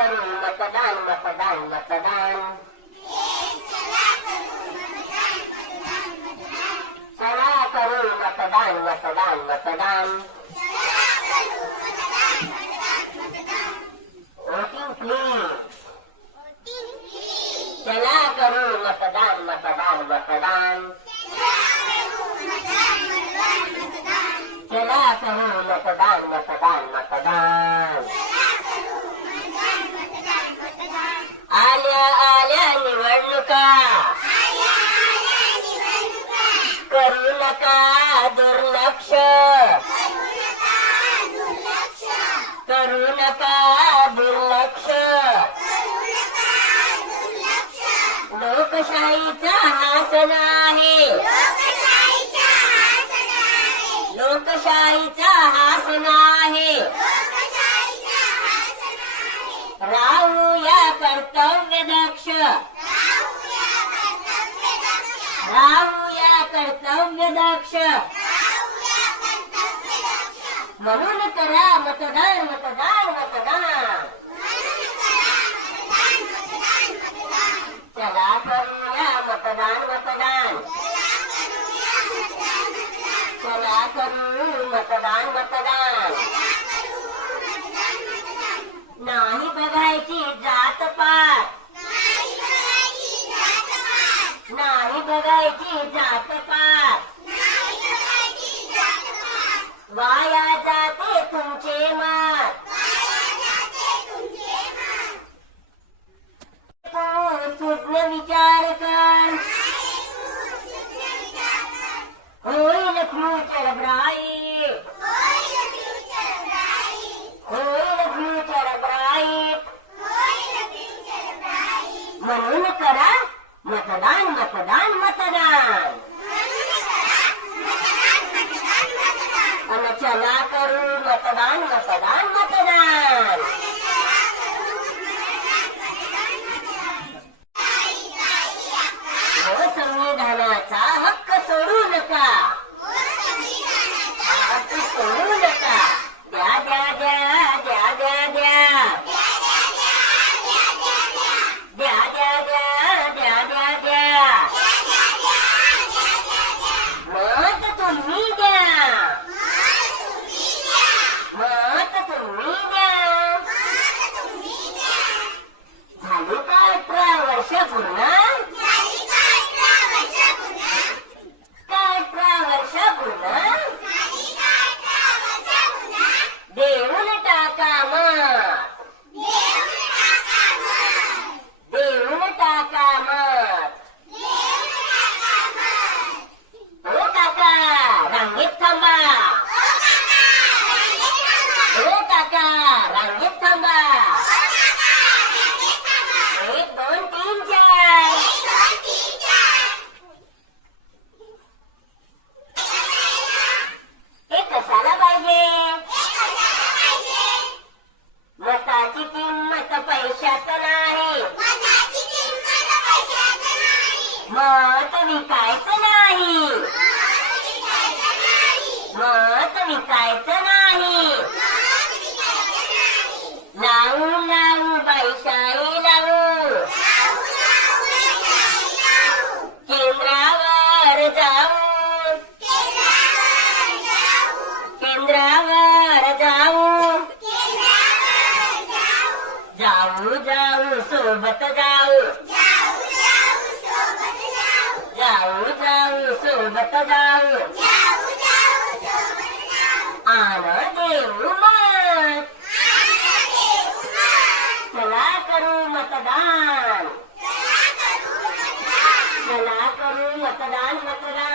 करू मतदान मतदान मतदान, चला करू मतदान मतदान मतदान, वोटिंग प्लीज, चला करू मतदान मतदान मतदान, चला करू मतदान मतदान मतदान, आल्या आल्या निवडणुका, करू नका दुर्लक्ष, करू नका दुर्लक्ष, लोकशाहीचा हा सण आहे, लोकशाहीचा हा सण आहे, राहूया कर्तव्य दक्ष, राहूया कर्तव्य दक्ष, म्हणून करा मतदान मतदान मतदान, चला करूया मतदान मतदान, चला करू मतदान मतदान, नाही बघायची जात पात, नाही बघायची जात पात, वाया जाते तुमचे मत, तू सुज्ञ विचार कर, होईल फ्युचर ब्राईट, होईल फ्युचर ब्राईट, म्हणून करा मतदान मतदान मतदान, आणि चला करू मतदान मतदान मतदान, संविधानाचा हक्क सोडू नका, हक्क सोडू नका, द्या द्या द्या द्या द्या द्या, द्या द्या द्या द्या द्या द्या, मत तुम्ही द्या, मत तुम्ही द्या, झाली का 18 वर्ष पूर्ण, देऊन टाका मत, देऊन टाका मत, हो काका रांगेत थांबा, हो काका रांगेत थांबा, 1 2 3 4, हे कशाला पाहिजे, मताची किंमत पैशात नाही, मत विकायचं नाही, मत विकायचं नाही, लावू लावू बाईशाही लावू, केंद्रावर जाऊ, केंद्रावर जाऊ, जाऊ जाऊ सोबत जाऊ, जाऊ जाऊ सोबत जाऊ, आन देऊ मत, चला करू मतदान, चला करू मतदान मतदान.